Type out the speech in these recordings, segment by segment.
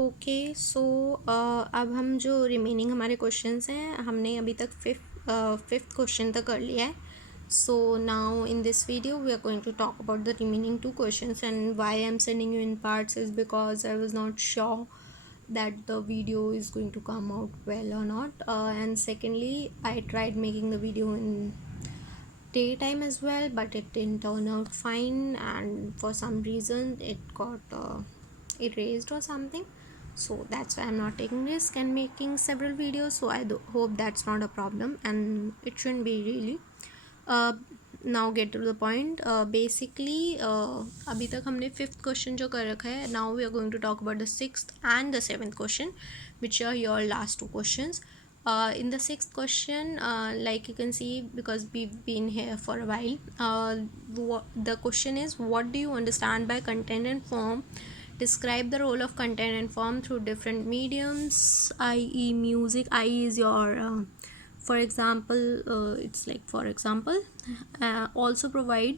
Okay so अब हम जो रिमेनिंग हमारे क्वेश्चंस हैं हमने अभी तक फिफ्थ क्वेश्चन तक कर लिया है. So now in this video we are going to talk about the remaining two questions and why I am sending you in parts is because I was not sure that the video is going to come out well or not, and secondly I tried making the video in daytime as well, but it didn't turn out fine and for some reason it got erased or something. So that's why I'm not taking risk and making several videos. So I hope that's not a problem and it shouldn't be really. uh, now get to the point. Basically अभी तक हमने fifth question जो कर रखा है. now we are going to talk about the sixth and the seventh question, which are your last two questions. In the sixth question, like you can see, because we've been here for a while, the question is, what do you understand by content and form? Describe the role of content and form through different mediums, i.e. music, i.e. is your for example, it's like for example, also provide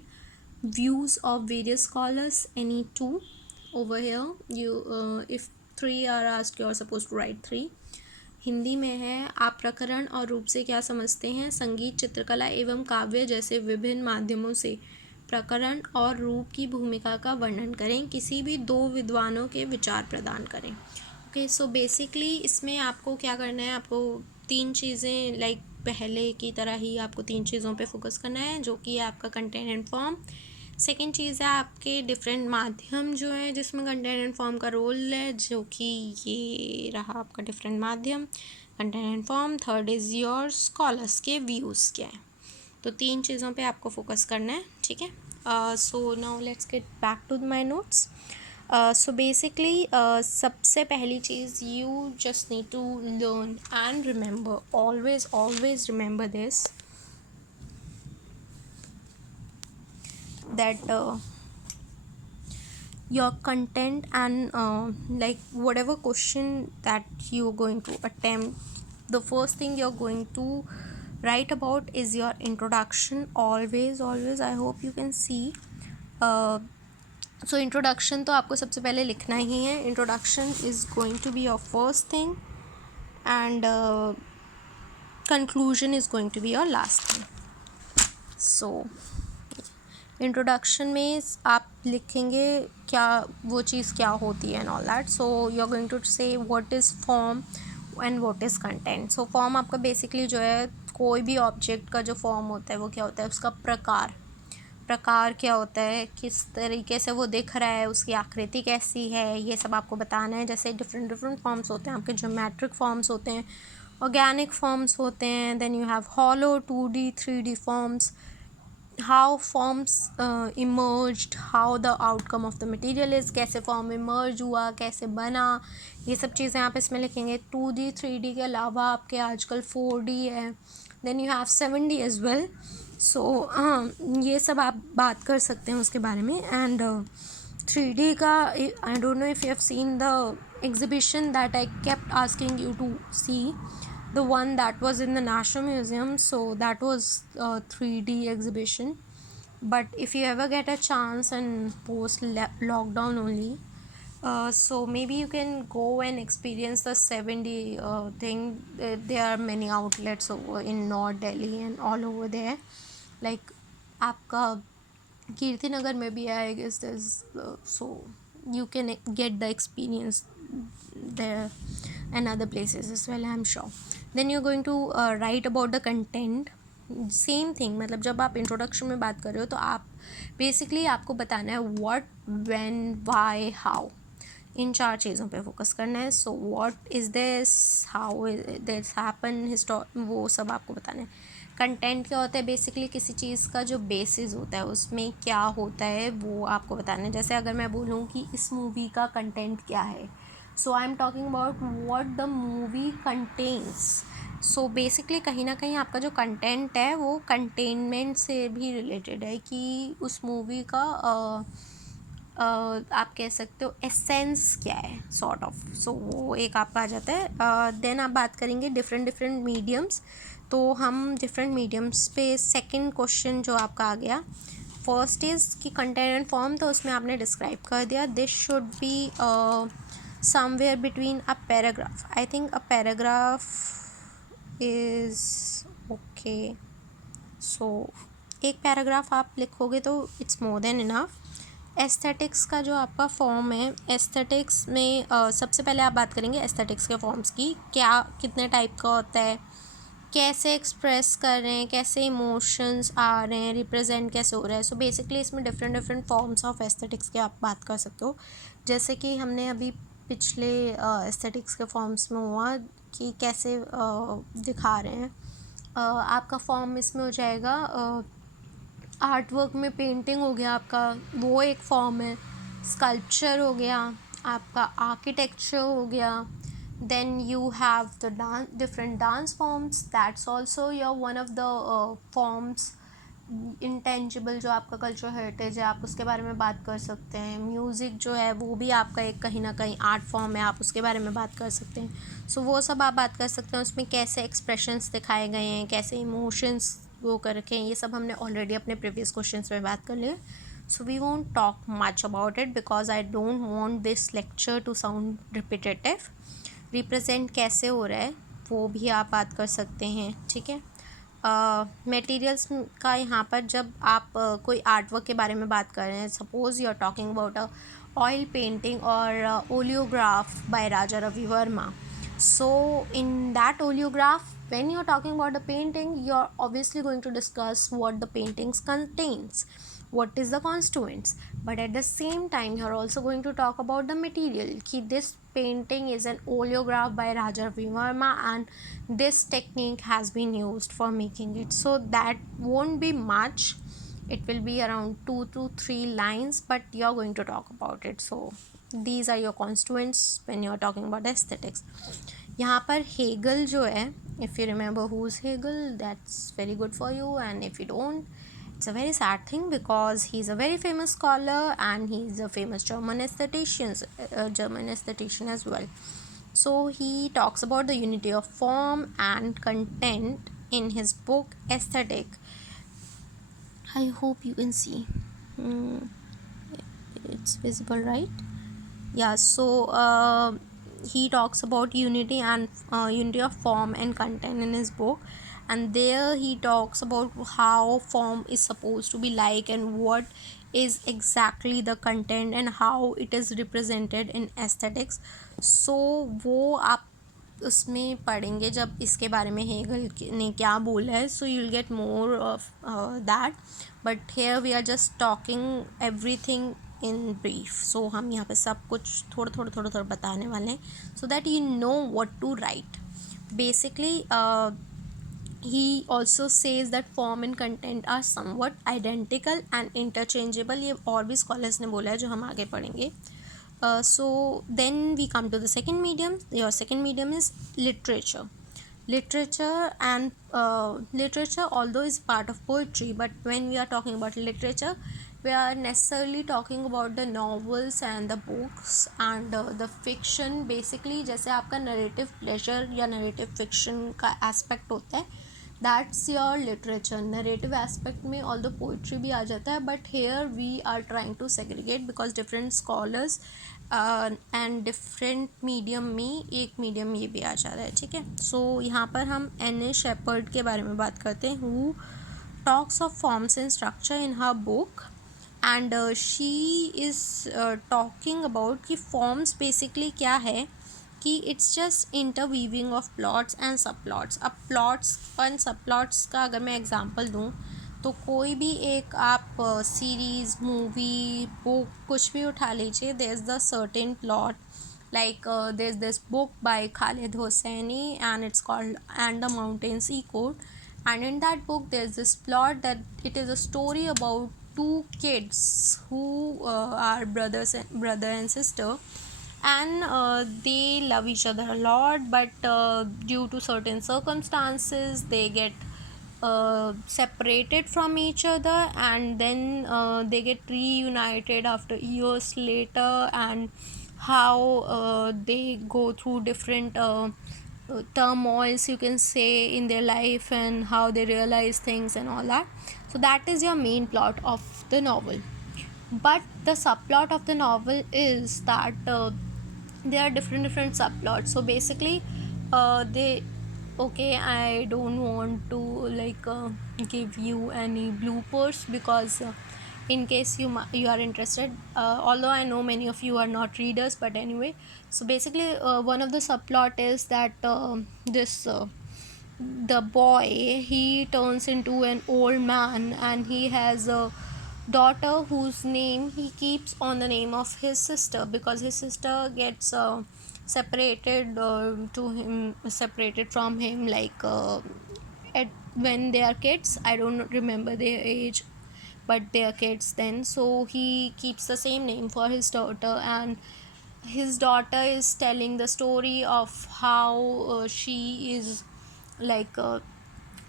views of various scholars, any two. Over here you if three are asked, you are supposed to write three. Hindi में है, आप प्रकरण और रूप से क्या समझते हैं? संगीत, चित्रकला एवं काव्य जैसे विभिन्न माध्यमों से प्रकरण और रूप की भूमिका का वर्णन करें. किसी भी दो विद्वानों के विचार प्रदान करें. ओके सो बेसिकली इसमें आपको क्या करना है, आपको तीन चीज़ें लाइक पहले की तरह ही आपको तीन चीज़ों पे फोकस करना है, जो कि है आपका कंटेंट एंड फॉर्म. सेकेंड चीज़ है आपके डिफरेंट माध्यम जो है जिसमें कंटेंट एंड फॉर्म का रोल है, जो कि ये रहा आपका डिफरेंट माध्यम, content and form. Third is your scholars के व्यूज़ क्या है. तो तीन चीज़ों पे आपको फोकस करना है, ठीक है. So now let's get back to my notes. So basically सबसे पहली चीज़, you just need to learn and remember, always remember this, that your content and like whatever question that you're going to attempt, the first thing you're going to write about is your introduction. always I hope you can see. So introduction तो आपको सबसे पहले लिखना ही है. introduction is going to be your first thing and conclusion is going to be your last thing. so introduction में आप लिखेंगे क्या वो चीज़ क्या होती है and all that. So you are going to say what is form and what is content. So form आपका बेसिकली जो है, कोई भी ऑब्जेक्ट का जो फॉर्म होता है वो क्या होता है, उसका प्रकार क्या होता है, किस तरीके से वो दिख रहा है, उसकी आकृति कैसी है, ये सब आपको बताना है. जैसे डिफरेंट फॉर्म्स होते हैं आपके, ज्योमेट्रिक फॉर्म्स होते हैं, ऑर्गेनिक फॉर्म्स होते हैं, then you have hollow, 2D 3D फॉर्म्स, how forms emerged, how the outcome of the material is, कैसे फॉर्म इमर्ज हुआ, कैसे बना, ये सब चीज़ें आप इसमें लिखेंगे. 2D 3D के अलावा आपके आजकल 4D है, then you have 7D as well. So ये सब आप बात कर सकते हैं उसके बारे में. एंड 3D का, I don't know if you have seen the exhibition that I kept asking you to see, the one that was in the National Museum. So that was a 3D exhibition. But if you ever get a chance and post lockdown only, so maybe you can go and experience the 7D thing. There are many outlets over in North Delhi and all over there. Like आपका कीर्ति नगर में भी है, I guess there's so you can get the experience there and other places as well, I'm sure. Then you're going to write about the content. Same thing, मतलब जब आप introduction में बात कर रहे हो तो आप बेसिकली आपको बताना है व्हाट, व्हेन, व्हाई, हाउ, इन चार चीज़ों पे फोकस करना है. So what is this, how this happen, वो सब आपको बताना है. कंटेंट क्या होता है, बेसिकली किसी चीज़ का जो बेसिस होता है उसमें क्या होता है वो आपको बताना है. जैसे अगर मैं बोलूँ कि इस मूवी का कंटेंट क्या है, so I am talking about what the movie contains. So basically कहीं ना कहीं आपका जो कंटेंट है वो कंटेनमेंट से भी रिलेटेड है, कि उस मूवी का आप कह सकते हो एसेंस क्या है, सॉर्ट ऑफ. सो वो एक आपका आ जाता है. देन आप बात करेंगे डिफरेंट मीडियम्स. तो हम डिफरेंट मीडियम्स पे सेकंड क्वेश्चन जो आपका आ गया, फर्स्ट इज़ कि कंटेंट एंड फॉर्म, तो उसमें आपने डिस्क्राइब कर दिया. This should be somewhere between a paragraph. I think a paragraph is okay. So एक पैराग्राफ आप लिखोगे तो it's more than enough. Aesthetics का जो आपका फॉर्म है, एस्थेटिक्स में सबसे पहले आप बात करेंगे एस्थेटिक्स के फॉर्म्स की. क्या कितने टाइप का होता है, कैसे एक्सप्रेस कर रहे हैं, कैसे इमोशंस आ रहे हैं, रिप्रेजेंट कैसे हो रहा है. सो बेसिकली इसमें different different forms of aesthetics के आप बात कर सकते हो. जैसे कि हमने अभी पिछले एस्थेटिक्स के फॉर्म्स में हुआ कि कैसे दिखा रहे हैं. आपका फॉर्म इसमें हो जाएगा आर्ट वर्क में पेंटिंग हो गया आपका, वो एक फॉर्म है. स्कल्पचर हो गया आपका, आर्किटेक्चर हो गया. Then you have the different dance forms, that's also your one of the forms. Intangible जो आपका कल्चरल हेरिटेज है, आप उसके बारे में बात कर सकते हैं. म्यूज़िक जो है वो भी आपका एक कहीं ना कहीं आर्ट फॉर्म है, आप उसके बारे में बात कर सकते हैं. सो वो सब आप बात कर सकते हैं. उसमें कैसे एक्सप्रेशंस दिखाए गए हैं, कैसे इमोशंस वो कर रखे हैं, ये सब हमने ऑलरेडी अपने प्रीवियस क्वेश्चंस में बात कर लिया. So we won't talk much about it because I don't want this lecture to sound repetitive. Represent कैसे हो रहा है वो भी आप बात कर सकते हैं. ठीक है. मटेरियल्स का यहाँ पर जब आप कोई आर्ट वर्क के बारे में बात कर रहे हैं, suppose you are talking about a oil painting और oleograph by Raja Ravi Varma. So in that oleograph, when you're talking about the painting, you're obviously going to discuss what the paintings contains, what is the constituents, but at the same time you're also going to talk about the material ki this painting is an oleograph by Raja Ravi Verma and this technique has been used for making it. So that won't be much, it will be around 2 to 3 lines, but you're going to talk about it. So these are your constituents when you're talking about aesthetics. यहाँ पर Hegel जो है, if you remember who is Hegel, that's very good for you, and if you don't, it's a very sad thing because he's a very famous scholar and he's a famous German aesthetician as well. So he talks about the unity of form and content in his book Aesthetic. I hope you can see. It's visible, right? Yeah. So he talks about unity and unity of form and content in his book, and there he talks about how form is supposed to be like and what is exactly the content and how it is represented in aesthetics. So वो आप उसमें पढ़ेंगे जब इसके बारे में Hegel ने क्या बोला है. So you will get more of that, but here we are just talking everything in brief. So हम यहाँ पे सब कुछ थोड़ा बताने वाले हैं so that you know what to write. Basically he also says that form and content are somewhat identical and interchangeable. ये और भी scholars ने बोला है जो हम आगे पढ़ेंगे. So then we come to the second medium. Your second medium is literature. Literature and literature although is part of poetry, but when we are talking about literature we are necessarily talking about the novels and the books and the fiction. Basically जैसे आपका narrative pleasure या narrative fiction का aspect होता है, that's your literature. Narrative aspect में although poetry भी आ जाता है, but here we are trying to segregate because different scholars and different medium में एक medium ये भी आ जा रहा है. ठीक है. So यहाँ पर हम N.A. Shepherd के बारे में बात करते हैं, who talks of forms and structure in her book, and she is talking about कि forms basically क्या है, कि it's just interweaving of plots and subplots. अब प्लॉट्स और सब प्लॉट्स का अगर मैं एग्जांपल दूं तो कोई भी एक आप सीरीज़, मूवी, बुक कुछ भी उठा लीजिए, there is the certain plot. like there's this book by Khalid Hosseini and it's called And the Mountains Echoed, and in that book there's this plot that it is a story about two kids who are brother and sister, and they love each other a lot, but due to certain circumstances they get separated from each other, and then they get reunited after years later, and how they go through different turmoils, you can say, in their life, and how they realize things and all that. So that is your main plot of the novel. But the subplot of the novel is that there are different subplots. So basically they okay, I don't want to give you any bloopers, because in case you are interested, although I know many of you are not readers, but anyway. So basically one of the subplot is that this the boy, he turns into an old man, and he has a daughter whose name he keeps on the name of his sister, because his sister gets separated from him, at when they are kids. I don't remember their age, but they are kids then. So he keeps the same name for his daughter, and his daughter is telling the story of how she is like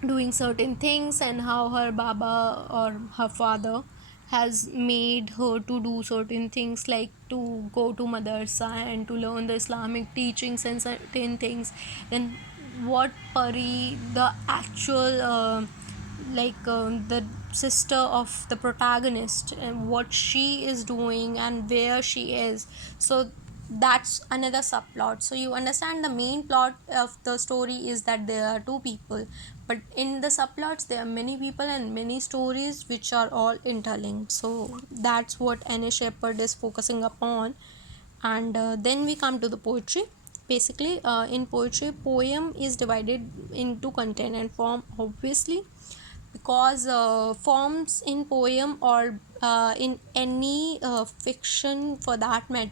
doing certain things, and how her baba or her father has made her to do certain things, like to go to madrasa and to learn the Islamic teachings and certain things. Then what Pari, the actual the sister of the protagonist, and what she is doing and where she is. So that's another subplot. So you understand, the main plot of the story is that there are two people, but in the subplots there are many people and many stories which are all interlinked. So that's what Annie Shepherd is focusing upon. And then we come to the poetry. Basically in poetry, poem is divided into content and form, obviously, because forms in poem or in any fiction for that matter